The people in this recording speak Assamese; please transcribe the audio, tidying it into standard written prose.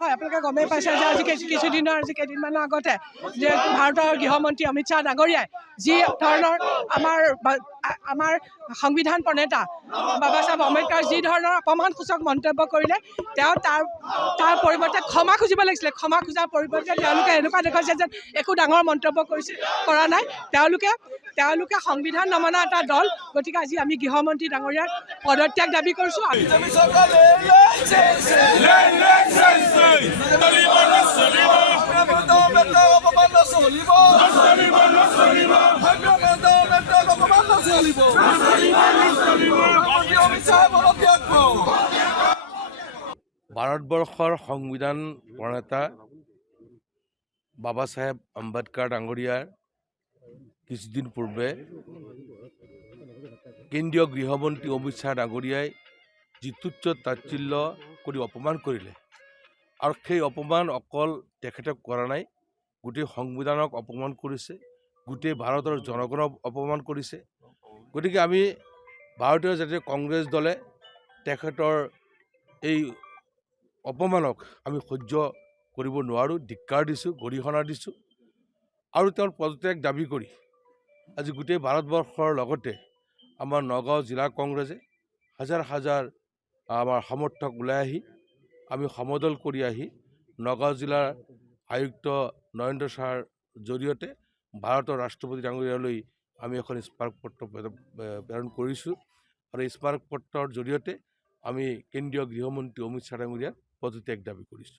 হয়, আপোনালোকে গমেই পাইছে যে আজি কেইদিনমানৰ আগতে যে ভাৰতৰ গৃহমন্ত্ৰী অমিত শ্বাহ ডাঙৰীয়াই যি ধৰণৰ আমাৰ সংবিধান প্ৰণেতা বাবা চাহেব আম্বেদকাৰ যি ধৰণৰ অপমানসূচক মন্তব্য কৰিলে, তেওঁ তাৰ পৰিৱৰ্তে ক্ষমা খুজিব লাগিছিলে। ক্ষমা খোজাৰ পৰিৱৰ্তে তেওঁলোকে এনেকুৱা দেখুৱাইছে যেন একো ডাঙৰ মন্তব্য কৰা নাই। তেওঁলোকে সংবিধান নমনা এটা দল। গতিকে আজি আমি গৃহমন্ত্ৰী ডাঙৰীয়াৰ পদত্যাগ দাবী কৰিছোঁ। ভাৰতবৰ্ষৰ সংবিধান প্ৰণেতা বাবা চাহেব আম্বেদকাৰ ডাঙৰীয়াৰ কিছুদিন পূৰ্বে কেন্দ্ৰীয় গৃহমন্ত্ৰী অমিত শ্বাহ ডাঙৰীয়াই যি তুচ্ছ তাচ্ছিল্য কৰি অপমান কৰিলে, আৰু সেই অপমান অকল তেখেতক কৰা নাই, গোটেই সংবিধানক অপমান কৰিছে, গোটেই ভাৰতৰ জনগণক অপমান কৰিছে। গতিকে আমি ভাৰতীয় জাতীয় কংগ্ৰেছ দলে তেখেতৰ এই অপমানক আমি সহ্য কৰিব নোৱাৰোঁ, ধিক্কাৰ দিছোঁ, গৰিহণা দিছোঁ, আৰু তেওঁৰ পদত্যাগ দাবী কৰি আজি গোটেই ভাৰতবৰ্ষৰ লগতে আমাৰ নগাঁও জিলা কংগ্ৰেছে হাজাৰ হাজাৰ আমাৰ সমৰ্থক ওলাই আহি আমি সমদল কৰি আহি নগাঁও জিলাৰ আয়ুক্ত নৰেন্দ্ৰ ছাৰ জৰিয়তে ভাৰতৰ ৰাষ্ট্ৰপতি ডাঙৰীয়ালৈ আমি এখন স্মাৰকপত্ৰ প্ৰেৰণ কৰিছোঁ, আৰু এই স্মাৰকপত্ৰৰ জৰিয়তে আমি কেন্দ্ৰীয় গৃহমন্ত্ৰী অমিত শ্বাহ ডাঙৰীয়াৰ পদত্যাগ দাবী কৰিছোঁ।